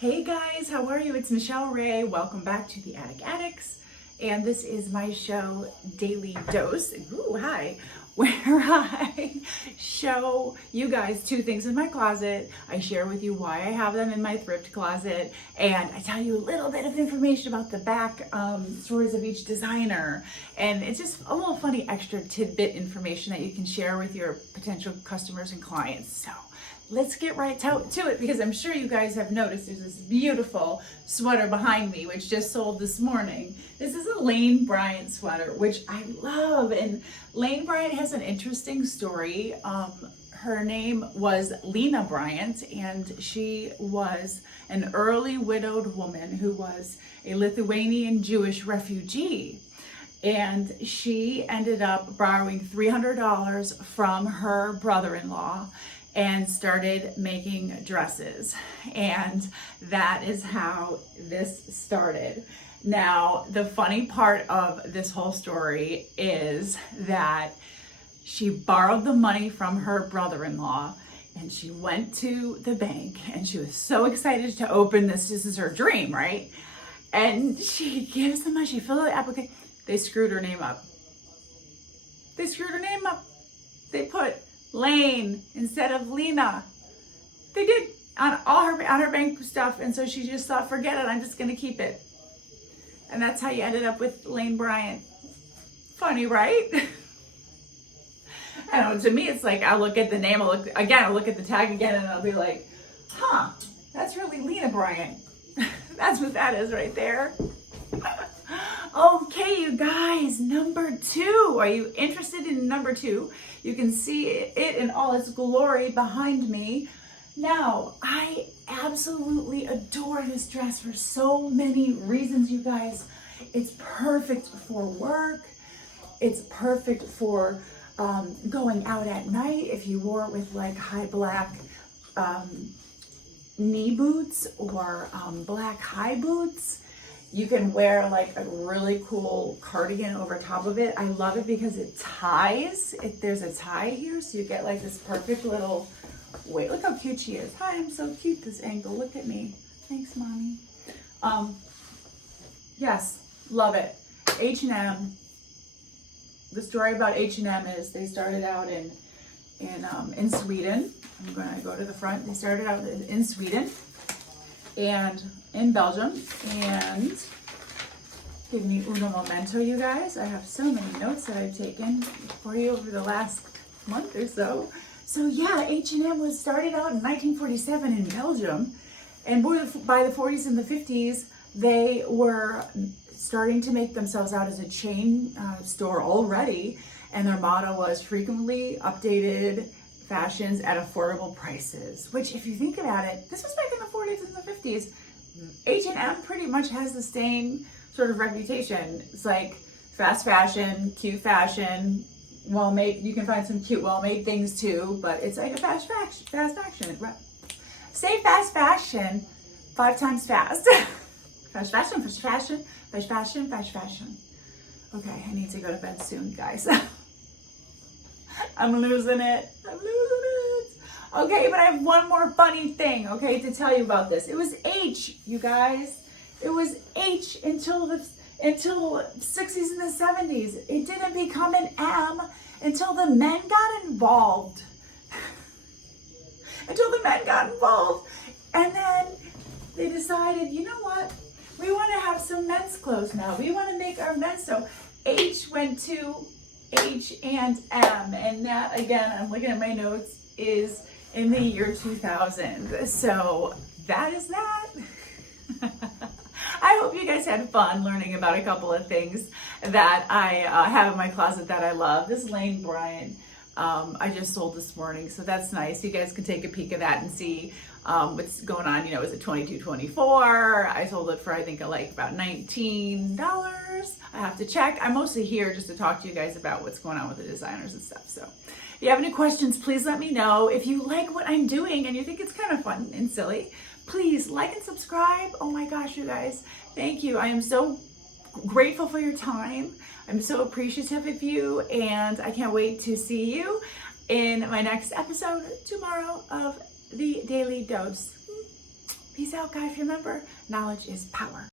Hey guys, how are you? It's Michelle Ray. Welcome back to the Attic Addicts. And this is my show, Daily Dose. Ooh, hi. Where I show you guys two things in my closet. I share with you why I have them in my thrift closet. And I tell you a little bit of information about the back stories of each designer. And it's just a little funny extra tidbit information that you can share with your potential customers and clients. So let's get right to it, because I'm sure you guys have noticed there's this beautiful sweater behind me, which just sold this morning. This is a Lane Bryant sweater, which I love. And Lane Bryant has an interesting story. Her name was Lena Bryant, and she was an early widowed woman who was a Lithuanian Jewish refugee. And she ended up borrowing $300 from her brother-in-law and started making dresses. And that is how this started. Now, the funny part of this whole story is that she borrowed the money from her brother-in-law, and she went to the bank, and she was so excited to open this. This is her dream, right? And she gives them money, she filled out the application. They screwed her name up. They screwed her name up. They put Lane instead of Lena. They did on her bank stuff, and so she just thought, forget it, I'm just gonna keep it. And that's how you ended up with Lane Bryant. Funny, right? I don't know, to me it's like, I'll look at the name, I'll look at the tag again, and I'll be like, huh, that's really Lena Bryant. That's what that is right there. Okay, you guys, number 2. Are you interested in number 2? You can see it in all its glory behind me. Now, I absolutely adore this dress for so many reasons, you guys. It's perfect for work. It's perfect for going out at night if you wore it with like high black knee boots or black high boots. You can wear like a really cool cardigan over top of it. I love it because it ties. There's a tie here, so you get like this perfect little, wait, look how cute she is. Hi, I'm so cute this angle. Look at me. Thanks, mommy. Yes, love it. H&M. The story about H&M is they started out in Sweden. I'm gonna go to the front. They started out in Sweden and in Belgium, and give me uno momento, you guys. I have so many notes that I've taken for you over the last month or so. So yeah, H&M was started out in 1947 in Belgium, and by the 40s and the 50s, they were starting to make themselves out as a chain store already, and their motto was frequently updated fashions at affordable prices, which if you think about it, this was back in the 40s and the 50s. H&M pretty much has the same sort of reputation. It's like fast fashion, cute fashion, well-made. You can find some cute, well-made things too, but it's like a fast fashion. Say fast fashion 5 times fast. Fast fashion, fast fashion, fast fashion, fast fashion. Okay, I need to go to bed soon, guys. I'm losing it. Okay, but I have one more funny thing, okay, to tell you about this. It was H, you guys. It was H until the 60s and the 70s. It didn't become an M until the men got involved. And then they decided, you know what? We want to have some men's clothes now. We want to make our men's. So H went to H and M. And that, again, I'm looking at my notes, is in the year 2000. So that is that. I hope you guys had fun learning about a couple of things that I have in my closet that I love. This Lane Bryant, I just sold this morning, so that's nice. You guys can take a peek of that and see what's going on. You know, is it $22.24? I sold it for, I think, like about $19. I have to check. I'm mostly here just to talk to you guys about what's going on with the designers and stuff. So if you have any questions, please let me know. If you like what I'm doing and you think it's kind of fun and silly, please like and subscribe. Oh my gosh, you guys, thank you. I am so grateful for your time. I'm so appreciative of you, and I can't wait to see you in my next episode tomorrow of the Daily Dose. Peace. Peace out, guys. Remember, knowledge is power.